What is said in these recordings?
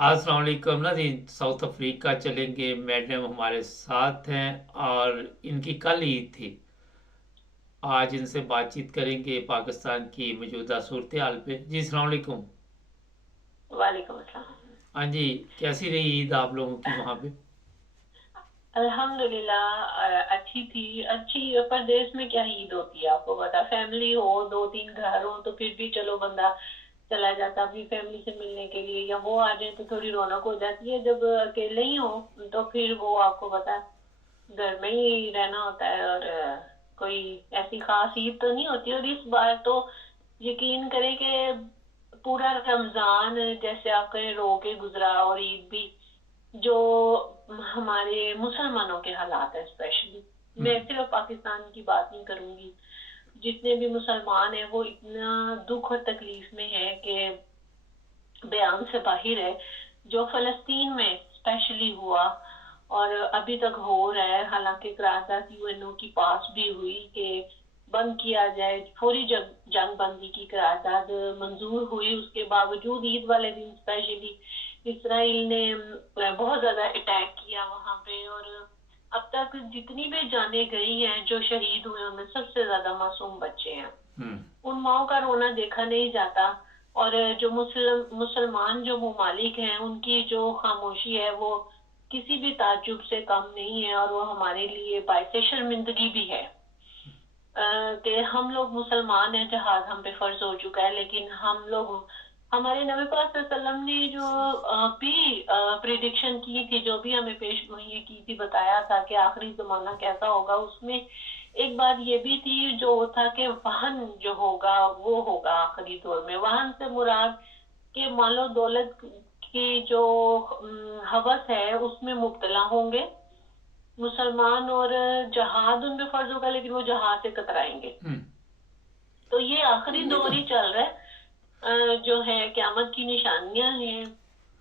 अस्सलाम वालेकुम नाज़रीन। साउथ अफ्रीका चलेंगे, मैडम हमारे साथ हैं और इनकी कल ईद थी। आज इनसे बातचीत करेंगे पाकिस्तान की मौजूदा सूरत हाल पे। जी अस्सलाम वालेकुम। वालेकुम अस्सलाम। हाँ जी, कैसी रही ईद आप लोगों की वहाँ पे? अल्हम्दुलिल्लाह अच्छी थी। अच्छी परदेश में क्या ईद होती है, आपको पता, फैमिली हो, दो तीन घर हो तो फिर भी चलो बंदा चला जाता अपनी फैमिली से मिलने के लिए, या वो आ जाए तो थोड़ी रौनक हो जाती है। जब अकेले ही हो तो फिर वो आपको पता है घर में ही रहना होता है, और कोई ऐसी खास ईद तो नहीं होती। और इस बार तो यकीन करें कि पूरा रमजान जैसे आप कहें रो के गुजरा, और ईद भी जो हमारे मुसलमानों के हालात है स्पेशली, मैं हम्म। सिर्फ पाकिस्तान की बात नहीं करूंगी, जितने भी मुसलमान हैं वो इतना दुख और तकलीफ में है कि बयान से बाहिर है। जो फलस्तीन में स्पेशली हुआ और अभी तक हो रहा है, हालांकि करारदाद यूएनओ की पास भी हुई कि बंद किया जाए, फौरी जंग बंदी की करारदाद मंजूर हुई, उसके बावजूद ईद वाले दिन स्पेशली इसराइल ने बहुत ज्यादा अटैक किया वहां पे। और अब तक जितनी भी जाने गई हैं, जो शहीद हुए, उनमें सबसे ज्यादा मासूम बच्चे हैं। हम्म। उन माओ का रोना देखा नहीं जाता। और जो मुसलमान जो ममालिक हैं, उनकी जो खामोशी है वो किसी भी ताज्जुब से कम नहीं है, और वो हमारे लिए बायसे शर्मिंदगी भी है कि हम लोग मुसलमान हैं, जहाद हम पे फर्ज हो चुका है, लेकिन हम लोग, हमारे नबी पाक सल्लल्लाहु अलैहि वसल्लम ने जो भी प्रिडिक्शन की थी, जो भी हमें पेश गोई की थी, बताया था कि आखिरी जमाना कैसा होगा, उसमें एक बात ये भी थी जो था कि वाहन जो होगा वो होगा आखिरी दौर में। वाहन से मुराद के मालो दौलत की जो हवस है उसमें मुब्तला होंगे मुसलमान, और जहाद उन पे फर्ज होगा लेकिन वो जहाद से कतराएंगे। हम्म। तो ये आखिरी नहीं तो। दौर ही चल रहा है। जो है क्यामत की निशानियां हैं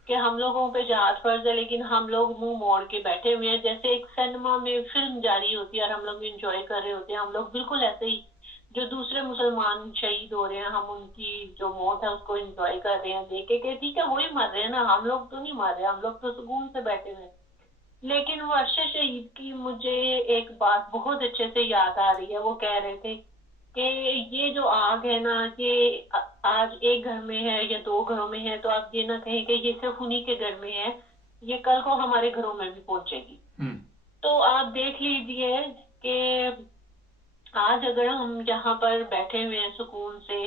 कि हम लोगों पे जहाज फर्ज है, लेकिन हम लोग मुंह मोड़ के बैठे हुए हैं। जैसे एक सिनेमा में फिल्म जारी होती है और हम लोग एंजॉय कर रहे होते हैं, हम लोग बिल्कुल ऐसे ही जो दूसरे मुसलमान शहीद हो रहे हैं, हम उनकी जो मौत है उसको एंजॉय कर रहे हैं, देखे कि ठीक है वही मर रहे हैं ना, हम लोग तो नहीं मर रहे, हम लोग तो सुकून से बैठे हुए हैं। लेकिन वो अरशद शहीद की मुझे एक बात बहुत अच्छे से याद आ रही है। वो कह रहे थे कि ये जो आग है ना, ये आज एक घर में है या दो घरों में है, तो आप ये ना कहें कि ये सिर्फ उन्हीं के घर में है, ये कल को हमारे घरों में भी पहुंचेगी। हम्म। तो आप देख लीजिए कि आज अगर हम यहाँ पर बैठे हुए हैं सुकून से,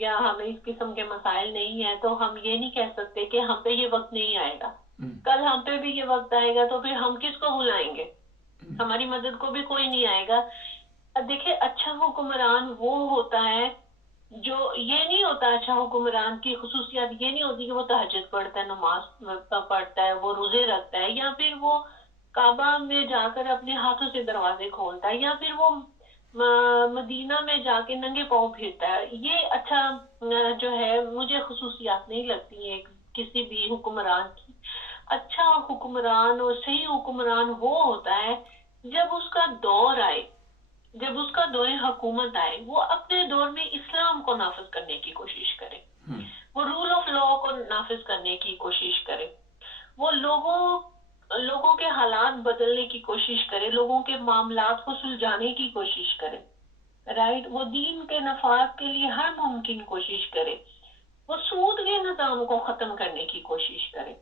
या हमें इस किस्म के मसाइल नहीं है, तो हम ये नहीं कह सकते कि हम पे ये वक्त नहीं आएगा। हम्म। कल हम पे भी ये वक्त आएगा, तो फिर हम किसको बुलाएंगे? हम्म। हमारी मदद को भी कोई नहीं आएगा। अब देखिए, अच्छा हुक्मरान वो होता है जो, ये नहीं होता अच्छा हुक्मरान की खुसूसियात ये नहीं होती कि वो तहज्जुद पढ़ता है, नमाज पढ़ता है, वो रोजे रखता है, या फिर वो काबा में जाकर अपने हाथों से दरवाजे खोलता है, या फिर वो मदीना में जाके नंगे पाँव फिरता है। ये अच्छा जो है मुझे खुसूसियात नहीं लगती है किसी भी हुक्मरान की। अच्छा हुक्मरान और सही हुक्मरान वो होता है जब उसका दौर आए, जब उसका दौर हुकूमत आए, वो अपने दौर में इस्लाम को नाफिज करने की कोशिश करे, हम्म। वो रूल ऑफ लॉ को नाफिज करने की कोशिश करे, वो लोगों लोगों के हालात बदलने की कोशिश करे, लोगों के मामलात को सुलझाने की कोशिश करे, राइट, वो दीन के नफाज के लिए हर मुमकिन कोशिश करे, वो सूद के निजाम को खत्म करने की कोशिश करे।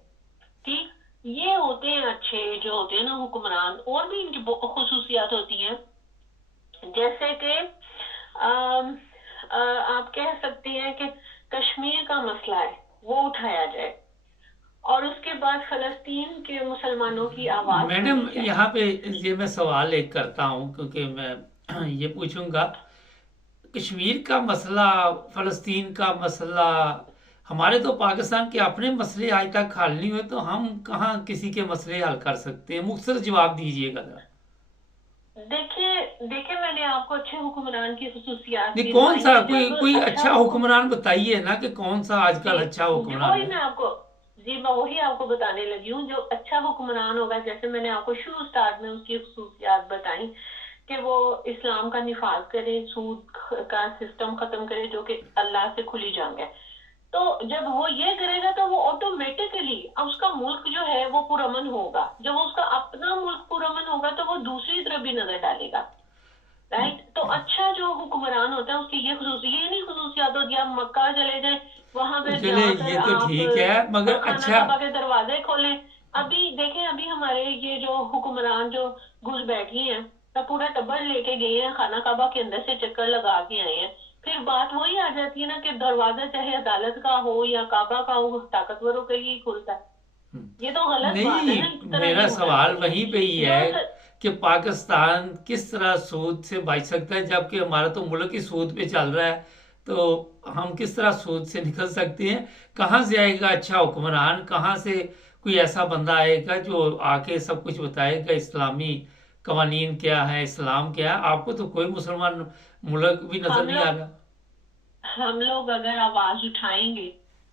ठीक, ये होते हैं अच्छे जो होते हैं ना हुक्मरान। और भी इनकी खुसूसियात होती हैं, जैसे कि आप कह सकते हैं कि कश्मीर का मसला है वो उठाया जाए, और उसके बाद फलस्तीन के मुसलमानों की आवाज मैडम सुनी जाए। यहाँ पे ये मैं सवाल एक करता हूँ, क्योंकि मैं ये पूछूंगा, कश्मीर का मसला, फ़लस्तीन का मसला, हमारे तो पाकिस्तान के अपने मसले आज तक हल नहीं हुए, तो हम कहाँ किसी के मसले हल कर सकते हैं? मुख्तसर जवाब दीजिएगा जरा। देखिए देखिए, मैंने आपको अच्छे हुक्मरान की खुसूसियात नहीं, भी कौन बताई सा, हैं। कोई जब कोई अच्छा अच्छा हुक्म, हुक्मरान बताइए ना, कि कौन सा जी आजकल अच्छा जो हुक्मरान ही है। मैं आपको, जी मैं वही आपको बताने लगी हूँ। जो अच्छा हुक्मरान होगा, जैसे मैंने आपको शुरू स्टार्ट में उसकी खुसूसियात बताई कि वो इस्लाम का निफाज करे, सूद का सिस्टम खत्म करे जो कि अल्लाह से खुली जंग है। तो जब वो ये करेगा तो वो ऑटोमेटिकली, अब پرامن ہوگا. جب اس کا اپنا ملک پرامن ہوگا تو وہ دوسری طرف بھی نظر ڈالے گا. رائٹ. تو اچھا جو حکمران ہوتا ہے اس کی یہ نہیں خصوصیات ہوتی آپ مکہ چلے جائیں وہاں پہ جا کر یہ تو آپ ٹھیک ہے مگر خانہ اچھا کعبہ کے دروازے کھولیں. ابھی دیکھیں ابھی ہمارے یہ جو حکمران جو گھس بیٹھی ہیں پورا ٹبر لے کے گئے ہیں خانہ کعبہ کے اندر سے چکر لگا کے آئے ہیں. پھر بات وہی آ جاتی ہے نا کہ دروازہ چاہے عدالت کا ہو یا کعبہ کا ہو طاقتوروں کا ہی کھلتا ہے. یہ تو غلط بات ہے نا. اس نہیں، طرح میرا نہیں ہونا سوال چاہیے. وہیں پہ ہی جو ہے کہ پاکستان کس طرح سود سے بچ سکتا ہے جبکہ ہمارا تو ملک ہی سود پہ چل رہا ہے. تو ہم کس طرح سود سے نکل سکتے ہیں؟ کہاں سے آئے گا اچھا حکمران؟ کہاں سے کوئی ایسا بندہ آئے گا جو آ کے سب کچھ بتائے گا اسلامی قوانین کیا ہے، اسلام کیا ہے؟ آپ کو تو کوئی مسلمان ملک بھی نظر ہم نہیں آ لوگ رہا. ہم لوگ اگر آواز اٹھائیں گے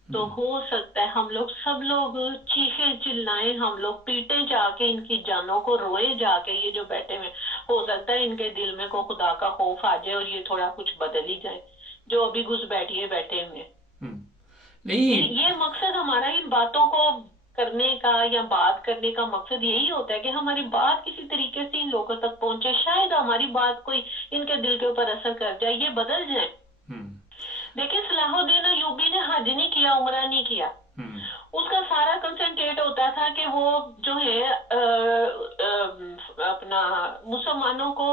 تو ہو سکتا ہے ہم لوگ سب لوگ چیخیں چلائیں، ہم لوگ پیٹیں جا کے، ان کی جانوں کو روئے جا کے. یہ جو بیٹھے ہوئے ہو سکتا ہے ان کے دل میں کو خدا کا خوف آ جائے اور یہ تھوڑا کچھ بدل ہی جائے جو ابھی گھس بیٹھیے بیٹھے ہوئے. نہیں، یہ مقصد ہمارا ان باتوں کو کرنے کا یا بات کرنے کا مقصد یہی ہوتا ہے کہ ہماری بات کسی طریقے سے ان لوگوں تک پہنچے. شاید ہماری بات کوئی ان کے دل کے اوپر اثر کر جائے، یہ بدل جائے. دیکھیں صلاح الدین ایوبی نے حج نہیں کیا، عمرہ نہیں کیا. اس کا سارا کنسنٹریٹ ہوتا تھا کہ وہ جو ہے اپنا مسلمانوں کو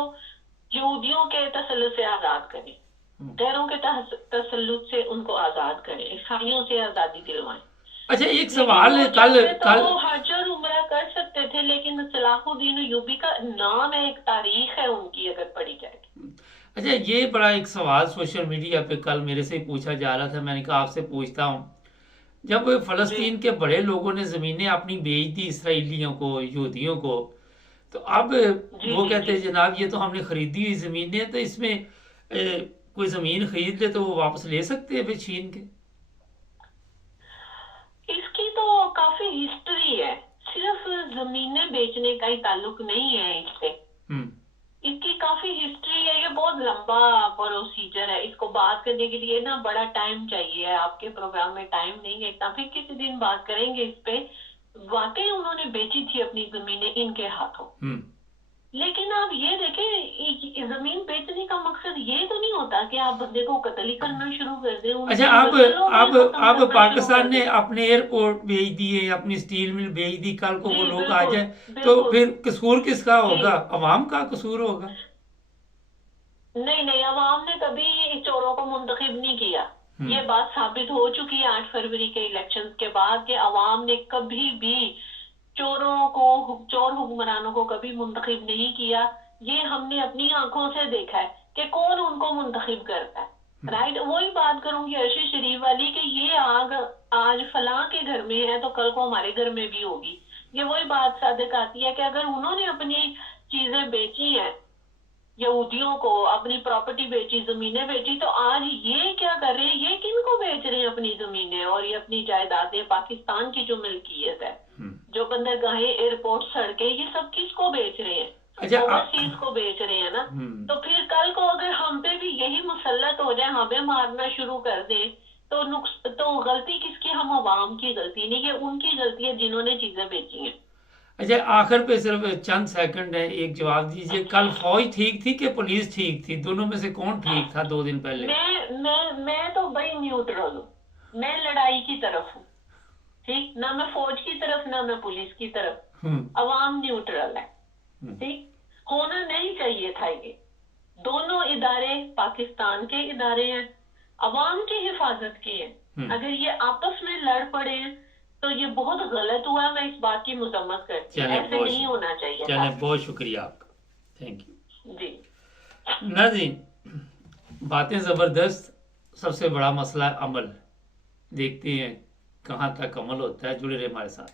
یہودیوں کے تسلط سے آزاد کرے، غیروں کے تسلط سے ان کو آزاد کرے، عیسائیوں سے آزادی دلوائیں. اچھا ایک سوال ہے. کل وہ حج اور عمرہ کر سکتے تھے لیکن صلاح الدین ایوبی کا نام ہے، ایک تاریخ ہے ان کی اگر پڑھی جائے. اچھا یہ بڑا ایک سوال سوشل میڈیا پہ کل میرے سے پوچھا جا رہا تھا، میں نے کہا آپ سے پوچھتا ہوں. جب فلسطین کے بڑے لوگوں نے زمینیں اپنی بیچ دی اسرائیلیوں کو، یہودیوں کو، تو اب وہ کہتے ہیں جناب یہ تو ہم نے خریدی ہوئی زمینیں، تو اس میں کوئی زمین خرید لے تو وہ واپس لے سکتے ہیں پھر چھین کے؟ اس کی تو کافی ہسٹری ہے، صرف زمینیں بیچنے کا ہی تعلق نہیں ہے اس سے. اس کی کافی ہسٹری ہے، یہ بہت لمبا پروسیجر ہے. اس کو بات کرنے کے لیے نا بڑا ٹائم چاہیے، آپ کے پروگرام میں ٹائم نہیں ہے اتنا. پھر کسی دن بات کریں گے اس پہ. واقعی انہوں نے بیچی تھی اپنی زمینیں ان کے ہاتھوں. لیکن آپ یہ دیکھیں زمین بیچنے کا مقصد یہ تو نہیں ہوتا کہ آپ بندے کو قتل ہی کرنا شروع کر دیں. اچھا اب پاکستان نے اپنے ایئرپورٹ بیچ دیے، اپنی اسٹیل مل بیچ دی، کل کو وہ لوگ آ جائیں تو پھر قصور کس کا ہوگا؟ عوام کا قصور ہوگا؟ نہیں، عوام نے کبھی چوروں کو منتخب نہیں کیا. یہ بات ثابت ہو چکی ہے 8 فروری کے الیکشنز کے بعد کہ عوام نے کبھی بھی چور حکمرانوں کو کبھی منتخب نہیں کیا. یہ ہم نے اپنی آنکھوں سے دیکھا ہے کہ کون ان کو منتخب کرتا ہے. رائٹ. وہی بات کروں گی عرشی شریف والی کہ یہ آگ آج فلاں کے گھر میں ہے تو کل کو ہمارے گھر میں بھی ہوگی. یہ وہی بات صادق آتی ہے کہ اگر انہوں نے اپنی چیزیں بیچی ہیں، یہودیوں کو اپنی پراپرٹی بیچی، زمینیں بیچی، تو آج یہ کیا کر رہے ہیں؟ یہ کن کو بیچ رہے ہیں اپنی زمینیں اور یہ اپنی جائیدادیں؟ پاکستان کی جو ملکیت ہے، جو بندرگاہیں، ایئرپورٹ، سڑکیں، یہ سب کس کو بیچ رہے ہیں؟ اوورسیز کو بیچ رہے ہیں نا. تو پھر کل کو اگر ہم پہ بھی یہی مسلط ہو جائے، ہمیں مارنا شروع کر دیں تو غلطی کس کی؟ ہم عوام کی غلطی نہیں، یہ ان کی غلطی ہے جنہوں نے چیزیں بیچی ہیں. اچھا آخر پہ صرف چند سیکنڈ ہے، ایک جواب دیجئے. کل فوج ٹھیک تھی کہ پولیس ٹھیک تھی؟ دونوں میں سے کون ٹھیک تھا 2 دن پہلے؟ میں تو بڑی نیوٹرل ہوں، میں لڑائی کی طرف ہوں. ٹھیک، نہ میں فوج کی طرف نہ میں پولیس کی طرف. عوام نیوٹرل ہے. ٹھیک، ہونا نہیں چاہیے تھا. یہ دونوں ادارے پاکستان کے ادارے ہیں، عوام کی حفاظت کے ہیں. اگر یہ آپس میں لڑ پڑے ہیں تو یہ بہت غلط ہوا. میں اس بات کی مذمت کرتی ہوں، ایسے نہیں ہونا چاہیے. چلیں بہت شکریہ آپ کا، تھینک یو. جی ناظرین، باتیں زبردست. سب سے بڑا مسئلہ عمل. دیکھتے ہیں کہاں تک عمل ہوتا ہے. جڑے رہے ہمارے ساتھ.